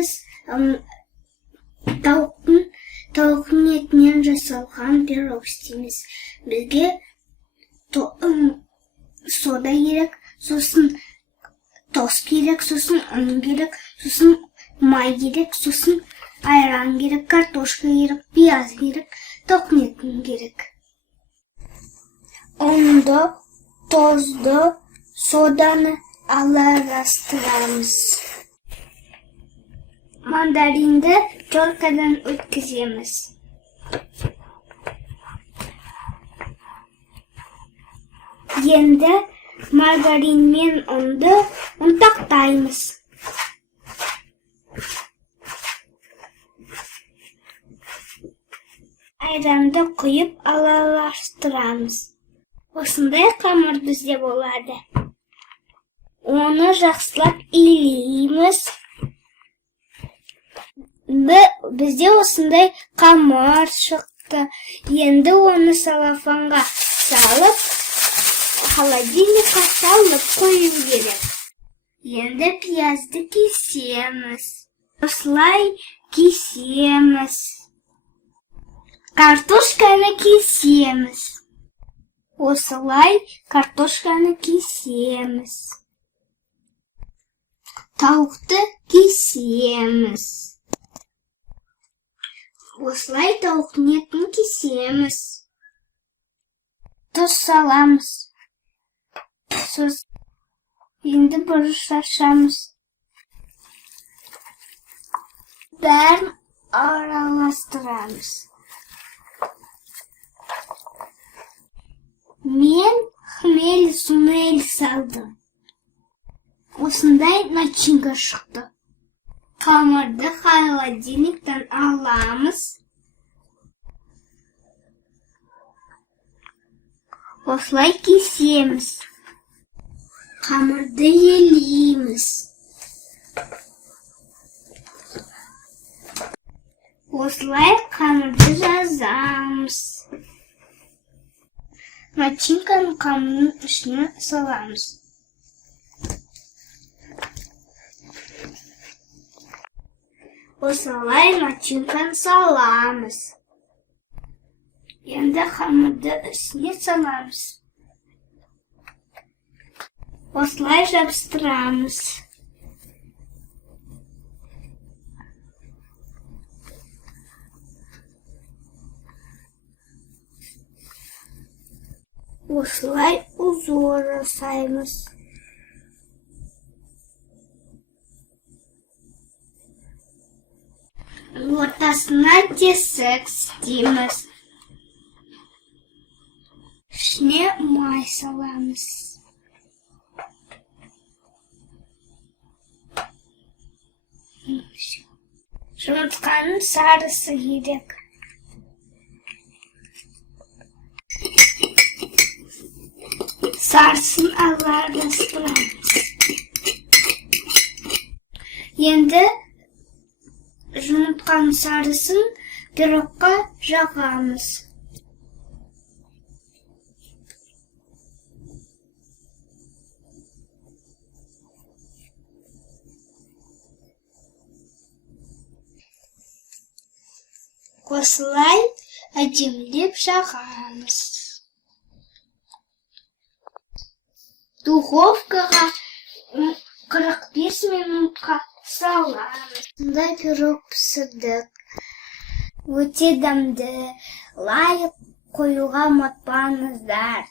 Біз тауықтың етінен жасалған пирог істейміз. Бізге сода керек, сосын тоз керек, сосын ұн керек, сосын май керек, сосын айран керек, картошка керек, пияз керек, тауықтың етін керек. Ұнды, тозды, соданы араластырамыз. Мандаринді теркадан өткіземіз. Енді маргарин мен ұнды ұнтақтаймыз. Айранды құйып араластырамыз. Осындай қамыр бізде болады. Оны жақсылап илейміз. Бізде осындай қамыр шықты. Енді оны салафанға салып, холодильникқа салып қою керек. Енді пиязды кесеміз. Осылай кесеміз. Картошканы кесеміз. Осылай картошканы кесеміз. Тауықты кесеміз. Осылай тауықтың етін кесеміз. Тұз саламыз. Енді бұрыш ашамыз. Бәрін араластырамыз. Мен хмель сунель салдым. Осындай начинка шықты. Қамырды холодильниктен аламыз. Осылай кесеміз. Қамырды елейміз. Осылай қамырды жазамыз. Начинканы қамырдың ішіне саламыз. Осылай начинканы саламыз. Енді қамырды ішіне саламыз. Осылай жабыстырамыз. Осылай узор жасаймыз. Ортасына тесік істейміз. Ішіне май саламыз. Жұмыртқаның сарысы керек. Sarısını aralastıramiz. Енді жұмыртқаның sarıсын пирогқа жағамыз. Осылай әдемілеп жағамыз. Духовкаға 45 минутқа саламыз. Сондай пирог пісірдік. Өте дәмді. Лайк қоюға ұмытпаңыздар.